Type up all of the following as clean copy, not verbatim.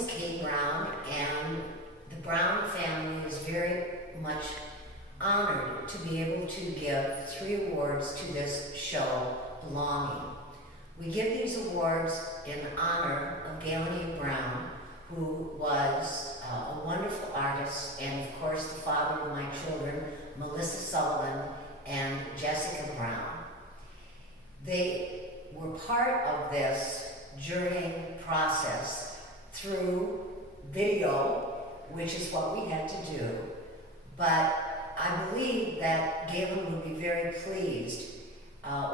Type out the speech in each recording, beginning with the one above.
is Kate Brown, and the Brown family is very much honored to be able to give 3 awards to this show, Belonging. We give these awards in honor of Galen Brown, who was a wonderful artist, and of course the father of my children, Melissa Sullivan and Jessica Brown. They were part of this jurying process through video, which is what we had to do, but I believe that Galen would be very pleased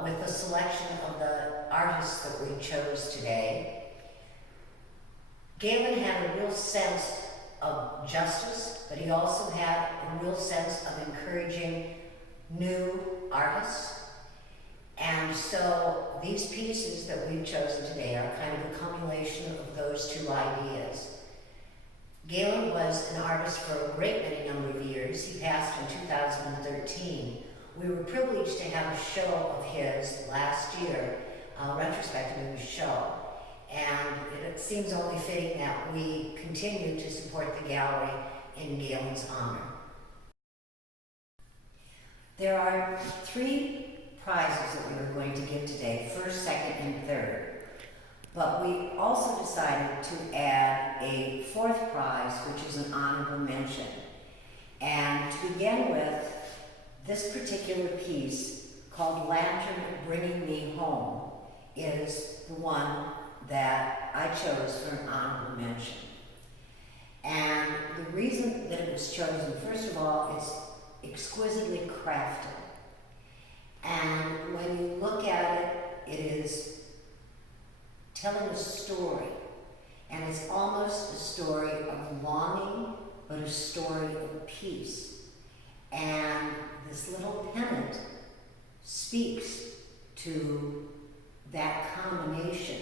with the selection of the artists that we chose today. Galen had a real sense of justice, but he also had a real sense of encouraging new artists. And so these pieces that we've chosen today are kind of a combination of those 2 ideas. Galen was an artist for a great many number of years. He passed in 2013. We were privileged to have a show of his last year, a retrospective of his show. And it seems only fitting that we continue to support the gallery in Galen's honor. There are 3 prizes that we were going to give today, 1st, 2nd, and 3rd. But we also decided to add a 4th prize, which is an honorable mention. And to begin with, this particular piece, called Lantern Bringing Me Home, is the one that I chose for an honorable mention. And the reason that it was chosen, first of all, it's exquisitely crafted. And when you look at it, it is telling a story. And it's almost a story of longing, but a story of peace. And this little pennant speaks to that combination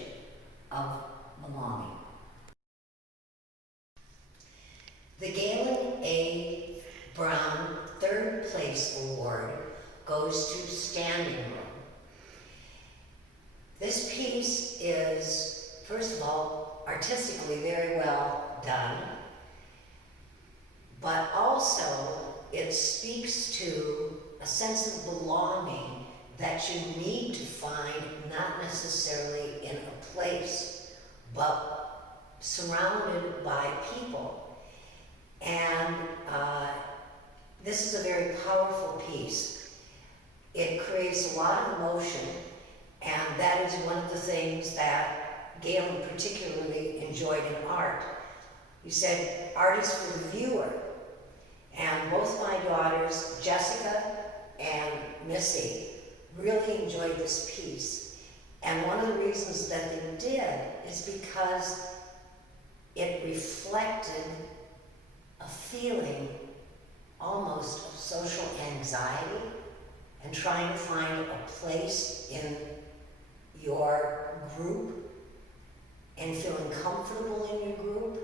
of belonging. The Galen A. Brown 3rd Place Award goes to Standing Room. This piece is, first of all, artistically very well done, but also it speaks to a sense of belonging that you need to find not necessarily in a place, but surrounded by people. And this is a very powerful piece. It creates a lot of emotion, and that is one of the things that Galen particularly enjoyed in art. He said, art is for the viewer. And both my daughters, Jessica and Missy, really enjoyed this piece. And one of the reasons that they did is because it reflected a feeling almost of social anxiety and trying to find a place in your group and feeling comfortable in your group.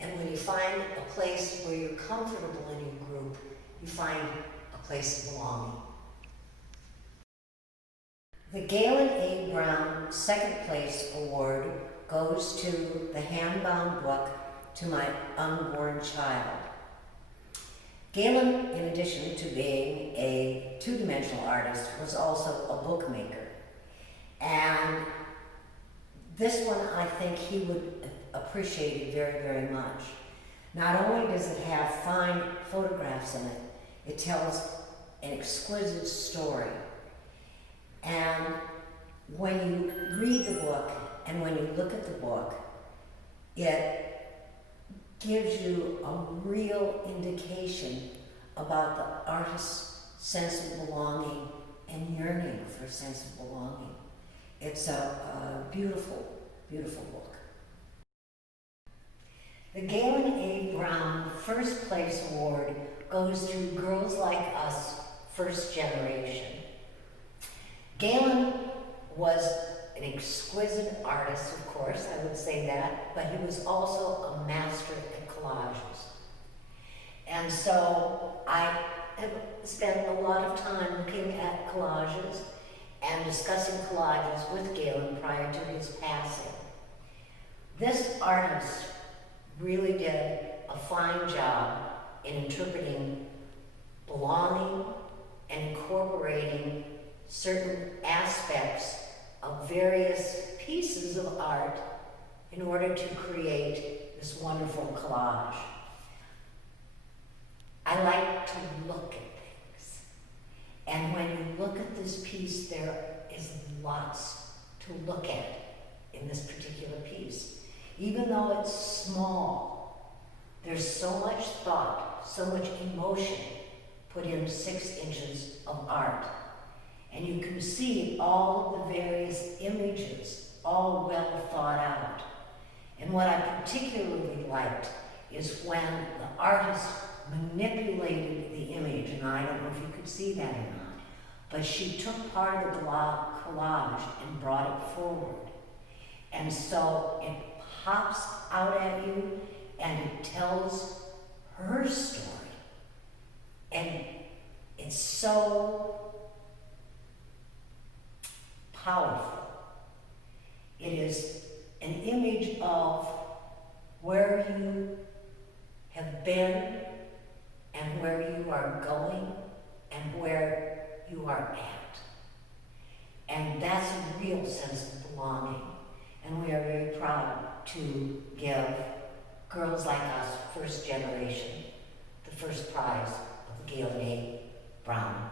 And when you find a place where you're comfortable in your group, you find a place of belonging. The Galen A. Brown 2nd Place Award goes to the hand-bound book, To My Unborn Child. Galen, in addition to being a 2-dimensional artist, was also a bookmaker. And this one, I think he would appreciate it very, very much. Not only does it have fine photographs in it, it tells an exquisite story. And when you read the book and when you look at the book, it gives you a real indication about the artist's sense of belonging and yearning for a sense of belonging. It's a beautiful, beautiful book. The Galen A. Brown 1st Place Award goes to Girls Like Us, 1st Generation. Galen was an exquisite artist, of course, I would say that, but he was also a master at collages. And so I have spent a lot of time looking at collages and discussing collages with Galen prior to his passing. This artist really did a fine job in interpreting belonging and incorporating certain aspects of various pieces of art in order to create this wonderful collage. I like to look at things. And when you look at this piece, there is lots to look at in this particular piece. Even though it's small, there's so much thought, so much emotion put in 6 inches of art. And you can see all the various images, all well thought out. And what I particularly liked is when the artist manipulated the image, and I don't know if you could see that or not, but she took part of the collage and brought it forward. And so it pops out at you and it tells her story. And it's so powerful. It is an image of where you have been and where you are going and where you are at. And that's a real sense of belonging. And we are very proud to give girls like us, first generation, the first prize of the Galen A. Brown